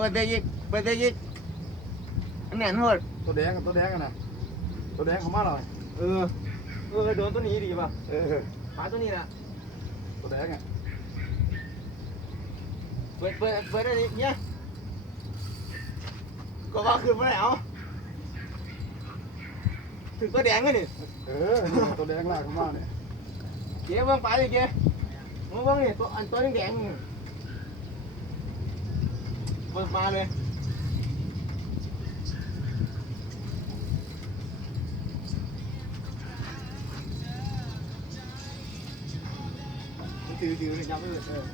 เปิดได้ยิกเปิดได้ยิกอันแน่นโหดตัวแดงกับตัวแดงกันนะตัวแดงเขามาหน่อยเออเออโดนตัวนี้ดีป่ะเออปลาตัวนี้นะตัวแดงอะเปิดเปิดเปิดได้ดิเนี่ยก็ว่าคือไปไหนเอาถึงตัวแดงกันนี่เออนี่ตัวแดงลากเขามาเนี่ยเจ๊เบิ่งไปเลยเจ๊มึงเบิ่งนี่ตัวอันตัวแดงๆนี่เปิด มาเลยถือถือจับไปเลยเออ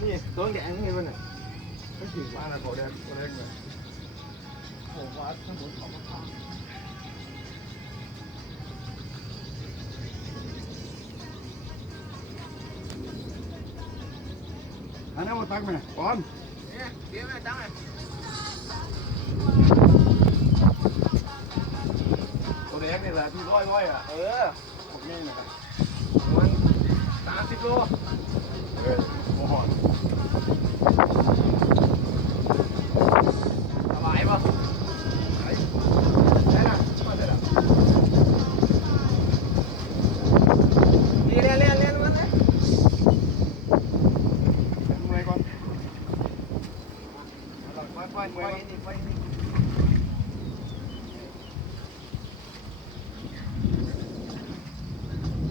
นี่ตัวแดงนี่มันน่ะมันถือมาว่าแล้วตัวแดงตัวแดงเลยโอ้วัดข้างบนเขามาทางอันนั้นมาตักไหมก่อน เนี่ยเดี๋ยวแม่ตั้งเลยตัวแดงนี่แหละที่ร้อยร้อยอะ เออพวกนี้นะครับมันสามสิบโล เออโอ้โห สบายป่ะ ไอ้ ได้ละมาได้ละนี่เรียนเรียนเรียนมันเลย เมื่อยก่อน ไปไปไปนี่ไปนี่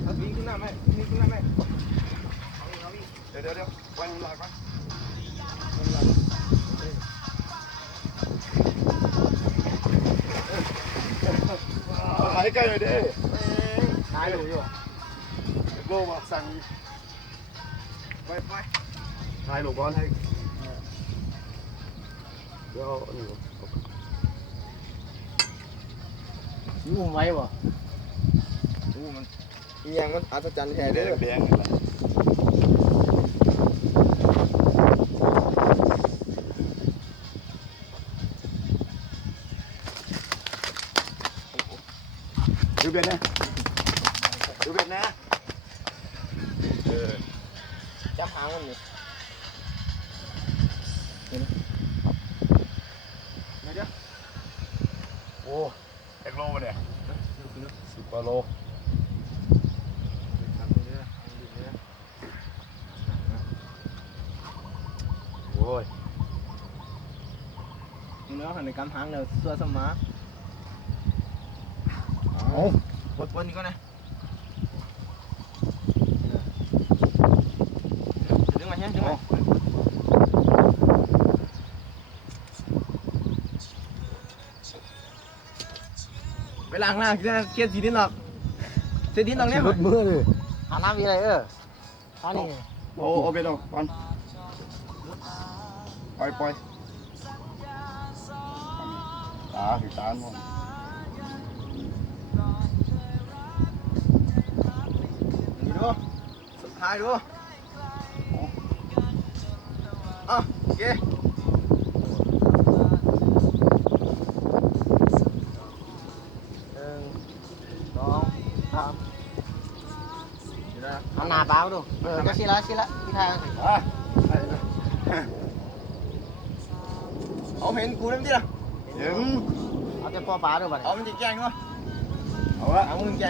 เอาวิ่งขึ้นหน้าไหมวิ่งขึ้นหน้าไหมเอาวิ่ง เอาวิ่งเดี๋ยวเดี๋ยวเดี๋ยวไปมันหลักไปหายใกล้เลยเด้ตายอยู่อยู่โลมาสั่งไปไปถ่ายลูกบอลให้เดี๋ยวอันนี้งูไว้บ่งูมันอีหยังมันอัศจรรย์แท้แดเด้งอแดงนี่แหละดูเบ็ดนะดูเบ็ดนะเออจับหางมันนี่ อ้เอ็กโลมาเนี่ยสิบกว่าโลโอ้ยเนื้อหันในกำหางเนี่ยส่วนสมาเอาปวดปวดนี่ก็นะดึงมาเนี่ยดึงมา ไปล้างหน้าเกียร์สีดินออกเสียดินออกเนี่ยรถมือเลยหาน้ำมีอะไรเอออันนี้โอ้โอเคดอกก่อนปล่อยปล่อยตาถึงตาหมดนี่ดูสุดท้ายดูอะโอเค เอาหน้าเปล่าดูเออก็สิละสิละพี่ทายอะไปเลยเอาเห็นกูนั่นดิล่ะถึงเอาแต่พอปลาดูบัดเอามันจะแกล้งด้วยเอาละเอามึงแกล้ง